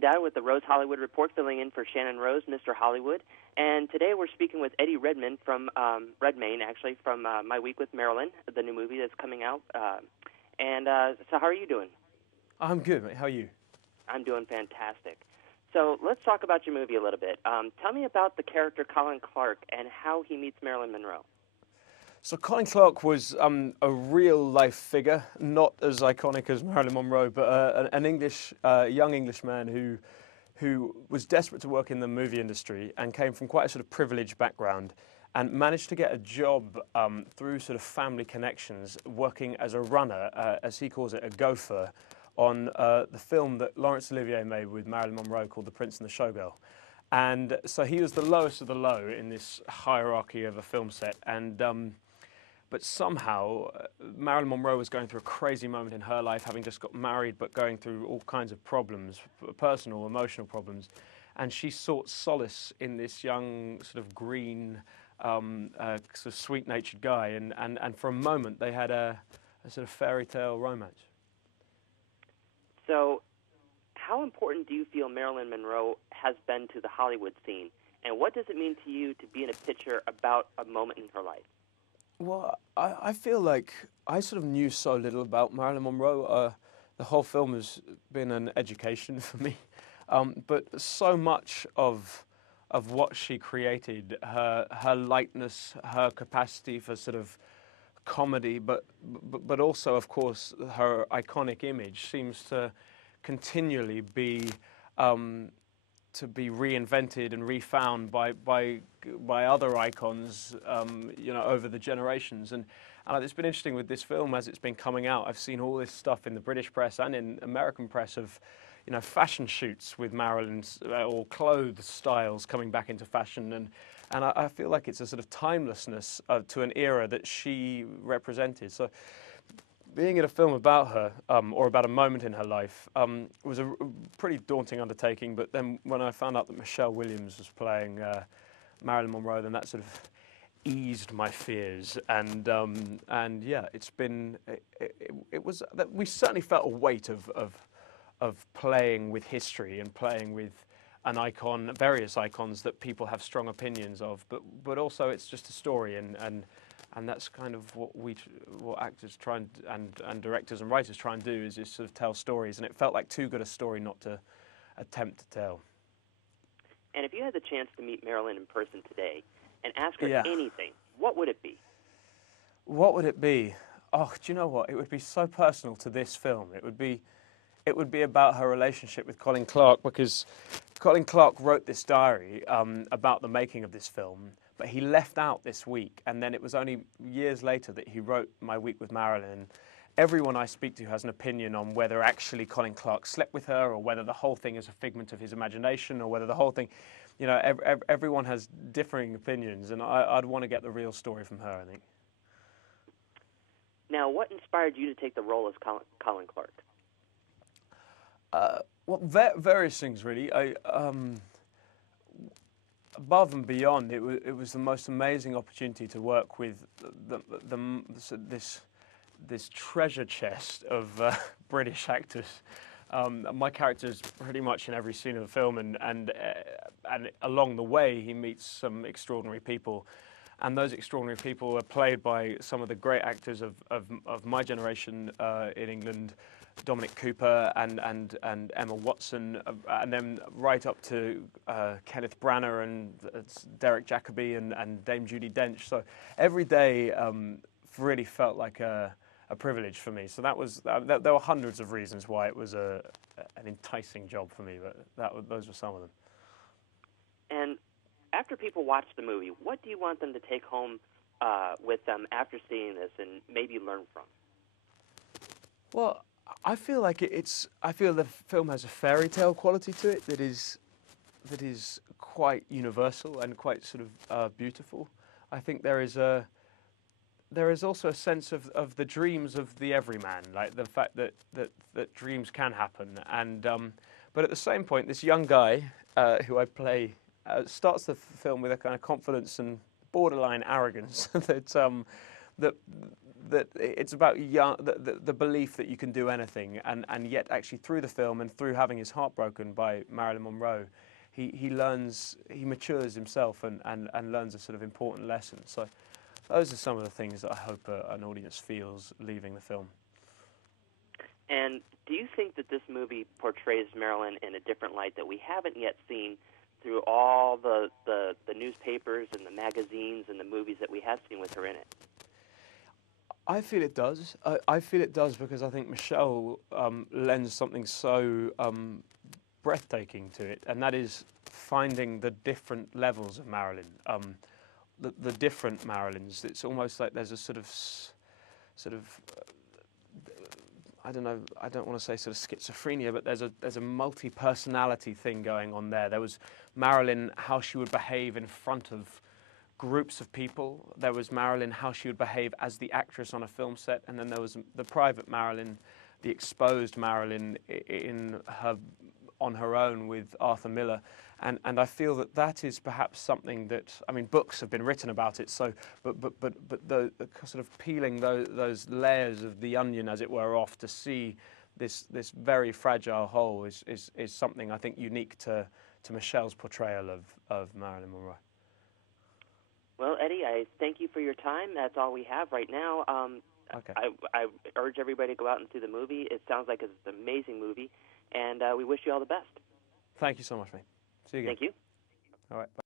Tim Dowd with the Rose Hollywood Report, filling in for Shannon Rose, Mr. Hollywood. And today we're speaking with Eddie Redmayne from Redmayne, actually, from My Week with Marilyn, the new movie that's coming out. So how are you doing? I'm good, mate. How are you? I'm doing fantastic. So let's talk about your movie a little bit. Tell me about the character Collin Clark and how he meets Marilyn Monroe. So Collin Clark was a real-life figure, not as iconic as Marilyn Monroe, but an young Englishman who was desperate to work in the movie industry and came from quite a sort of privileged background and managed to get a job through sort of family connections, working as a runner, as he calls it, a gopher, on the film that Laurence Olivier made with Marilyn Monroe called The Prince and the Showgirl. And so he was the lowest of the low in this hierarchy of a film set. But somehow, Marilyn Monroe was going through a crazy moment in her life, having just got married, but going through all kinds of problems, personal, emotional problems. And she sought solace in this young, sort of green, sort of sweet-natured guy. And for a moment, they had a sort of fairy tale romance. So how important do you feel Marilyn Monroe has been to the Hollywood scene? And what does it mean to you to be in a picture about a moment in her life? Well, I feel like I sort of knew so little about Marilyn Monroe. The whole film has been an education for me. But so much of what she created, her lightness, her capacity for sort of comedy, but also, of course, her iconic image seems to continually be reinvented and refound by other icons, over the generations. And it's been interesting with this film as it's been coming out. I've seen all this stuff in the British press and in American press of, fashion shoots with Marilyn's or clothes styles coming back into fashion. And I feel like it's a sort of timelessness to an era that she represented. So being in a film about her, or about a moment in her life, was a pretty daunting undertaking. But then when I found out that Michelle Williams was playing Marilyn Monroe, then that sort of eased my fears. And yeah, we certainly felt a weight of playing with history and playing with an icon, various icons that people have strong opinions of. But also it's just a story, and that's kind of what actors try and directors and writers try and do is just sort of tell stories. And it felt like too good a story not to attempt to tell. And if you had the chance to meet Marilyn in person today and ask her anything, what would it be? What would it be? Oh, do you know what? It would be so personal to this film. It would be about her relationship with Collin Clark, because Collin Clark wrote this diary about the making of this film. But he left out this week, and then it was only years later that he wrote My Week with Marilyn. Everyone I speak to has an opinion on whether actually Collin Clark slept with her, or whether the whole thing is a figment of his imagination, or whether the whole thing, everyone has differing opinions, and I'd want to get the real story from her, I think. Now, what inspired you to take the role as Collin Clark? Well, various things, really. Above and beyond, it was the most amazing opportunity to work with this treasure chest of British actors. My character is pretty much in every scene of the film, and along the way he meets some extraordinary people, and those extraordinary people are played by some of the great actors of my generation in England. Dominic Cooper and Emma Watson, and then right up to Kenneth Branagh and Derek Jacobi and Dame Judi Dench. So every day really felt like a privilege for me. So there were hundreds of reasons why it was an enticing job for me, but those were some of them. And after people watch the movie, what do you want them to take home with them after seeing this and maybe learn from? Well, I feel like I feel the film has a fairy tale quality to it that is quite universal and quite sort of beautiful. I think there is also a sense of the dreams of the everyman, like the fact that dreams can happen. And but at the same point, this young guy who I play starts the film with a kind of confidence and borderline arrogance that that it's about the belief that you can do anything, and yet actually through the film and through having his heart broken by Marilyn Monroe, he matures himself and learns a sort of important lesson. So those are some of the things that I hope an audience feels leaving the film. And do you think that this movie portrays Marilyn in a different light that we haven't yet seen through all the newspapers and the magazines and the movies that we have seen with her in it? I feel it does. I feel it does because I think Michelle lends something so breathtaking to it, and that is finding the different levels of Marilyn, the different Marilyns. It's almost like there's a sort of I don't know, I don't want to say sort of schizophrenia, but there's a multi-personality thing going on there. There was Marilyn, how she would behave in front of groups of people. There was Marilyn, how she would behave as the actress on a film set, and then there was the private Marilyn, the exposed Marilyn on her own with Arthur Miller. And I feel that is perhaps something that, I mean, books have been written about it, so, but the sort of peeling those layers of the onion, as it were, off to see this very fragile whole is something I think unique to Michelle's portrayal of Marilyn Monroe. Well, Eddie, I thank you for your time. That's all we have right now. Okay. I urge everybody to go out and see the movie. It sounds like it's an amazing movie, and we wish you all the best. Thank you so much, mate. See you again. Thank you. All right. Bye.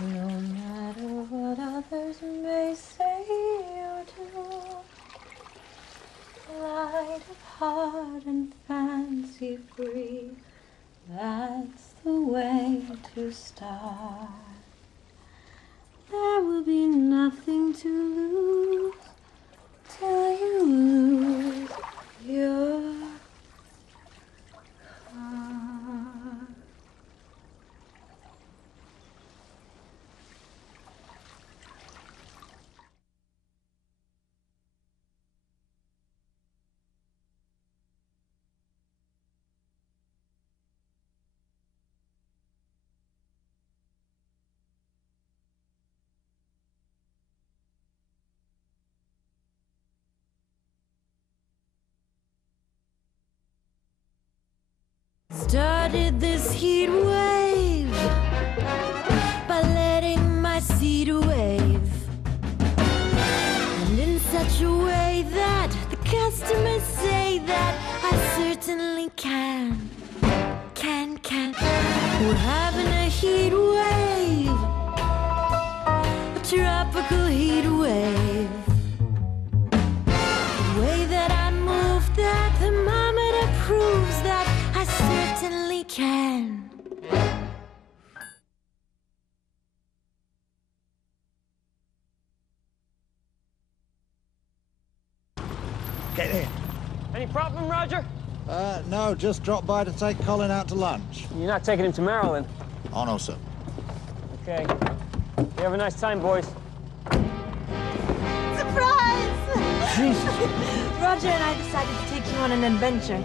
No matter what others may say or do, light of heart and fancy free, that's the way to start. There will be nothing to lose till you lose your heart. Started this heat wave by letting my seed wave, and in such a way that the customers say that I certainly can. We're having a heat wave, a tropical heat wave. The way that I move, that thermometer proves that I certainly can. Get in. Any problem, Roger? No, just dropped by to take Collin out to lunch. You're not taking him to Maryland. Oh, no, sir. Okay. You have a nice time, boys. Surprise! Jesus. Roger and I decided to take you on an adventure.